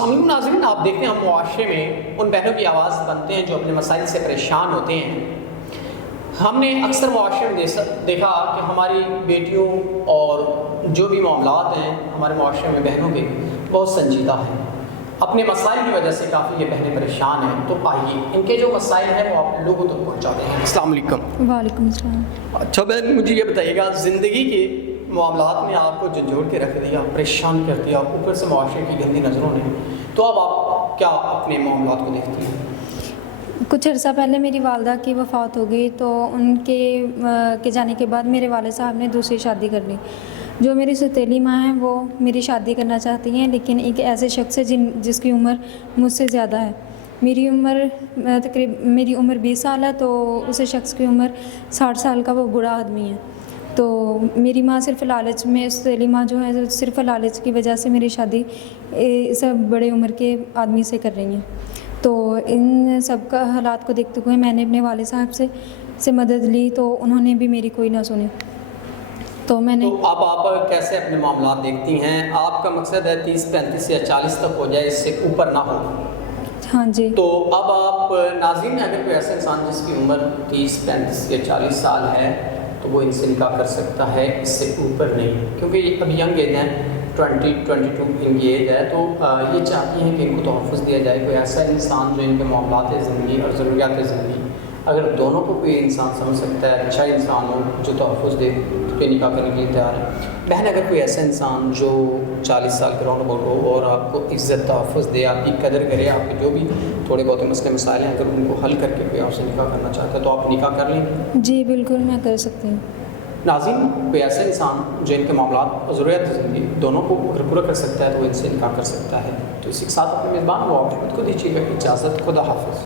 السلام علیکم ناظرین، آپ دیکھتے ہیں ہم معاشرے میں ان بہنوں کی آواز بنتے ہیں جو اپنے مسائل سے پریشان ہوتے ہیں۔ ہم نے اکثر معاشرے میں دیکھا کہ ہماری بیٹیوں اور جو بھی معاملات ہیں ہمارے معاشرے میں بہنوں کے بہت سنجیدہ ہیں، اپنے مسائل کی وجہ سے کافی یہ بہنیں پریشان ہیں۔ تو آئیے ان کے جو مسائل ہیں وہ آپ لوگوں تک پہنچاتے ہیں۔ السلام علیکم۔ وعلیکم السلام۔ اچھا بہن، مجھے یہ بتائیے گا، زندگی کے معاملات نے آپ کو جھنجھوڑ کے رکھ دیا، پریشان کر دیا، اوپر سے معاشرے کی گندی نظروں نے، تو اب آپ کیا اپنے معاملات کو دیکھتی ہیں؟ کچھ عرصہ پہلے میری والدہ کی وفات ہو گئی، تو ان کے جانے کے بعد میرے والد صاحب نے دوسری شادی کر لی۔ جو میری سوتیلی ماں ہیں وہ میری شادی کرنا چاہتی ہیں، لیکن ایک ایسے شخص سے جس کی عمر مجھ سے زیادہ ہے۔ میری عمر 20 سال ہے، تو اس شخص کی عمر 60 سال کا وہ بوڑھا آدمی ہے۔ تو میری ماں صرف لالچ میں، سوتیلی ماں جو ہے صرف لالچ کی وجہ سے میری شادی سب بڑے عمر کے آدمی سے کر رہی ہیں۔ تو ان سب کا حالات کو دیکھتے ہوئے میں نے اپنے والد صاحب سے مدد لی، تو انہوں نے بھی میری کوئی نہ سنی۔ تو اب آپ کیسے اپنے معاملات دیکھتی ہیں؟ آپ کا مقصد ہے 30 35 یا 40 تک ہو جائے، اس سے اوپر نہ ہو۔ ہاں جی۔ تو اب آپ ناظرین، اگر کوئی ایسا انسان جس کی عمر 30 35 یا 40 سال ہے تو وہ ان سے نکاح کر سکتا ہے، اس سے اوپر نہیں، کیونکہ یہ اب ینگ ایج ہیں، 22 ان کی ایج ہے، تو یہ چاہتی ہیں کہ ان کو تحفظ دیا جائے۔ کوئی ایسا انسان جو ان کے معاملات زندگی اور ضروریات زندگی، اگر دونوں کو کوئی انسان سمجھ سکتا ہے، اچھا انسان ہو جو تحفظ دے، تو نکاح کرنے کے لیے تیار ہے۔ بہن، اگر کوئی ایسا انسان جو 40 سال کے راؤنڈ اباؤٹ ہو اور آپ کو عزت تحفظ دے، آپ کی قدر کرے، آپ کے جو بھی تھوڑے بہت مسئلے مسائل ہیں، اگر ان کو حل کر کے کوئی آپ سے نکاح کرنا چاہتا ہے تو آپ نکاح کر لیں گے؟ جی بالکل، میں کر سکتی ہوں۔ ناظرین، کوئی ایسا انسان جو ان کے معاملات اور ضروریات زندگی دونوں کو اگر پورا کر سکتا ہے تو وہ ان سے نکاح کر سکتا ہے۔ تو اسی کے ساتھ اپنے میزبان وہ احمد کو دیجیے گا اجازت۔ خدا حافظ۔